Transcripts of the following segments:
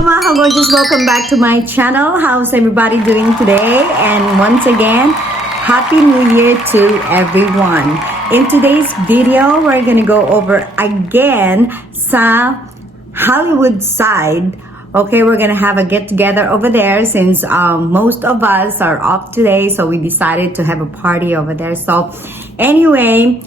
Hello mga gorgeous, welcome back to my channel. How's everybody doing today? And once again, Happy New Year to everyone. In today's video, we're gonna go over again sa Hollywood side. Okay, we're gonna have a get-together over there since most of us are off today, so we decided to have a party over there. So anyway,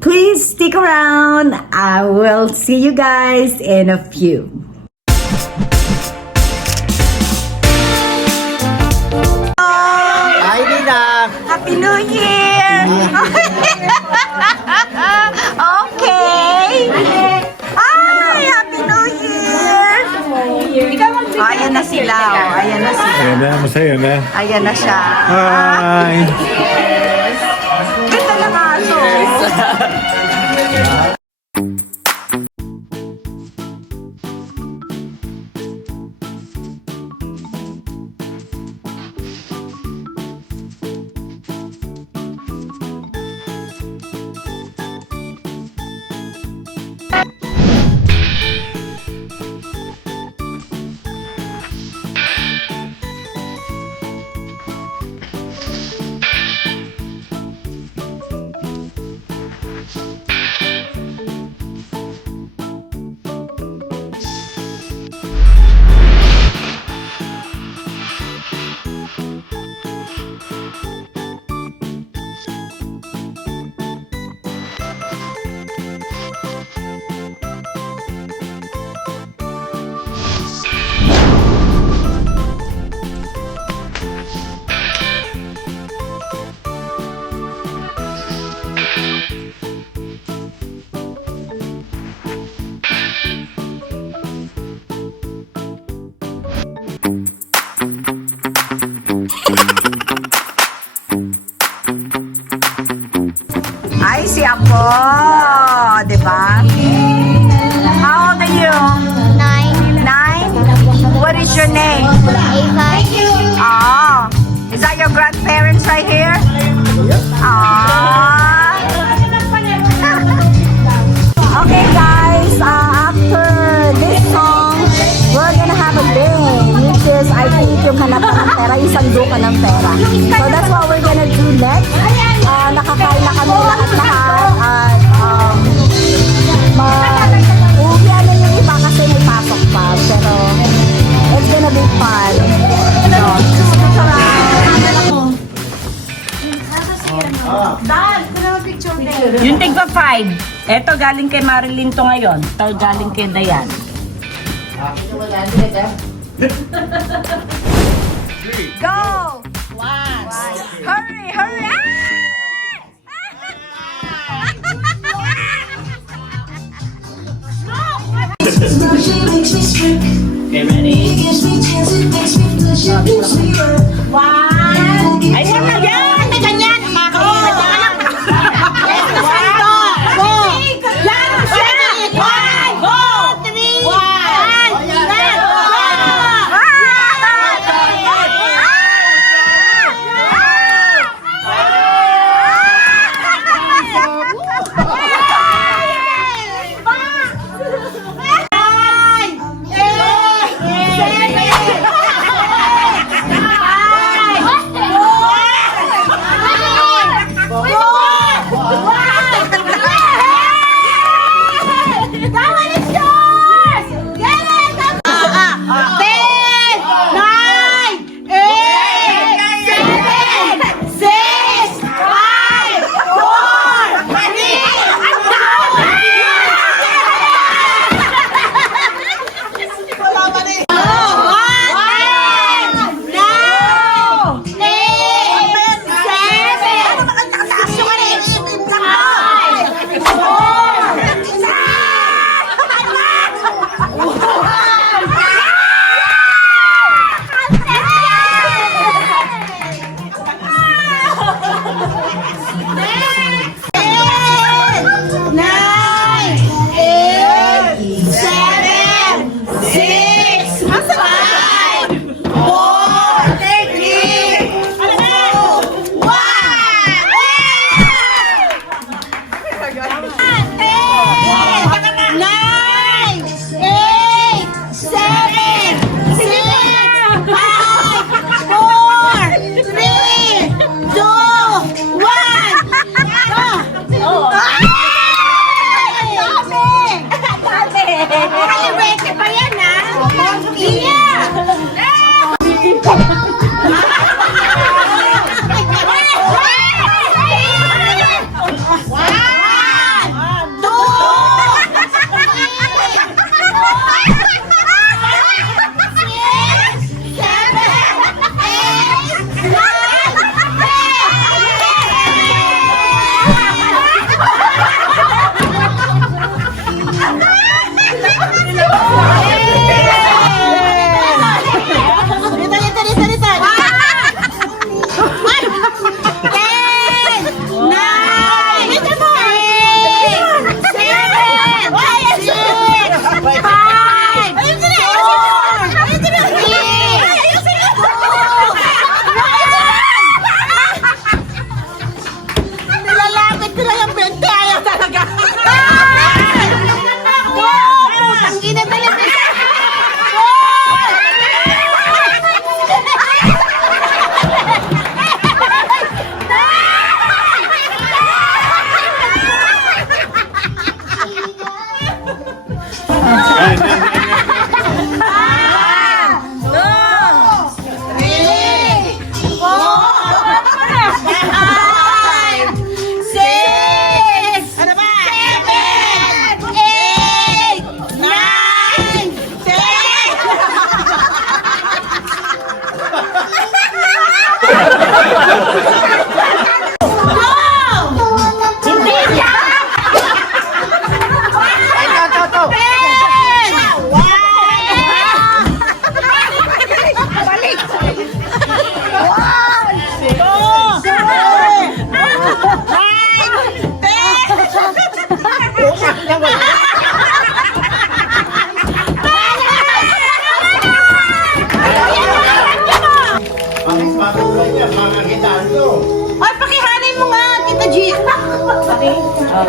please stick around. I will see you guys in a few. Hi, Nina! Happy New Year! Okay! Ay, Happy New Year! Ayan na sila, oh. Ayan na sila. Ayan na, masaya na. Ayan na siya. Hi! Ganda ng aso. Ay, si Apo, di ba? How old are you? 9. 9? What is your name? Ava. Oh, is that your grandparents right here? Ah. Okay, guys. After this song, we're gonna have a game, which is I think yung hanap ka ng pera, yung sandukan ng pera. So that's what we're gonna do next. Nakakain na kami lahat-lahat at uuwian na yung iba kasi may pasok pa. Pero it's gonna be fun. So, stick around. Yung tigpa 5. Eto galing kay Marilyn to ngayon. Ito galing kay Dayan. Go! Hurry, hurry! Okay, ready? Ay, wala na yan! May ganyan! Makakaulit ka lang! Go! Yan siya! 1, 2, 3, 1!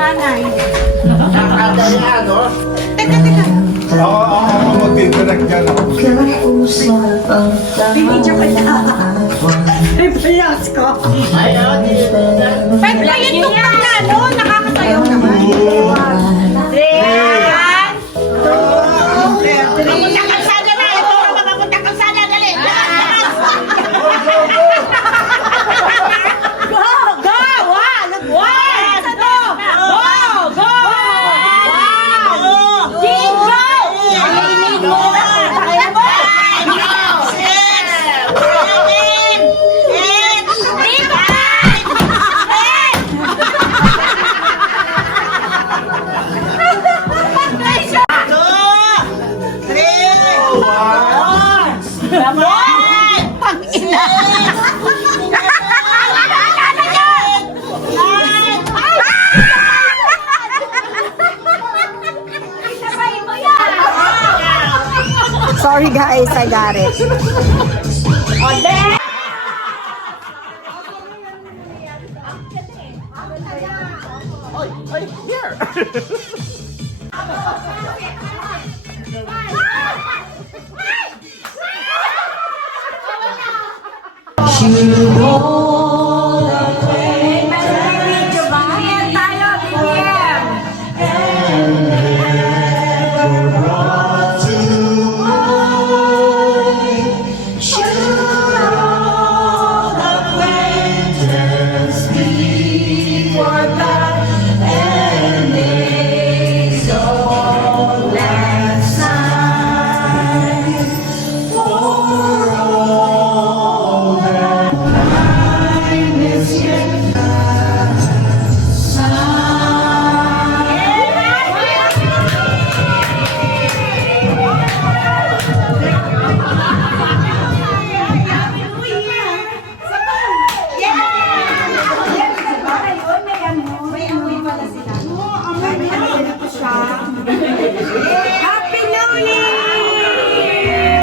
nanay. Ako mag-direct dyan ako. Pinidyo ka na. Playas ko. Pwede ba yung tuktok na, no? Nakakasayaw naman. Mamunta kalsada na. Ito na mamunta kalsada. Dali. Go! Go! One! One! Go! Go! Go! Jingo! Jingo! Sorry guys, I got it.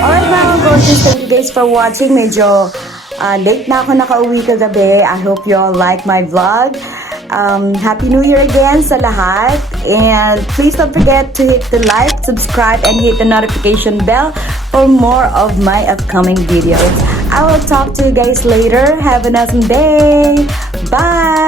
Alright mga gorgeous, thank you guys for watching. Medyo late na ako nakauwi kagabi. I hope you all like my vlog. Happy New Year again sa lahat. And please don't forget to hit the like, subscribe, and hit the notification bell for more of my upcoming videos. I will talk to you guys later. Have an awesome day. Bye!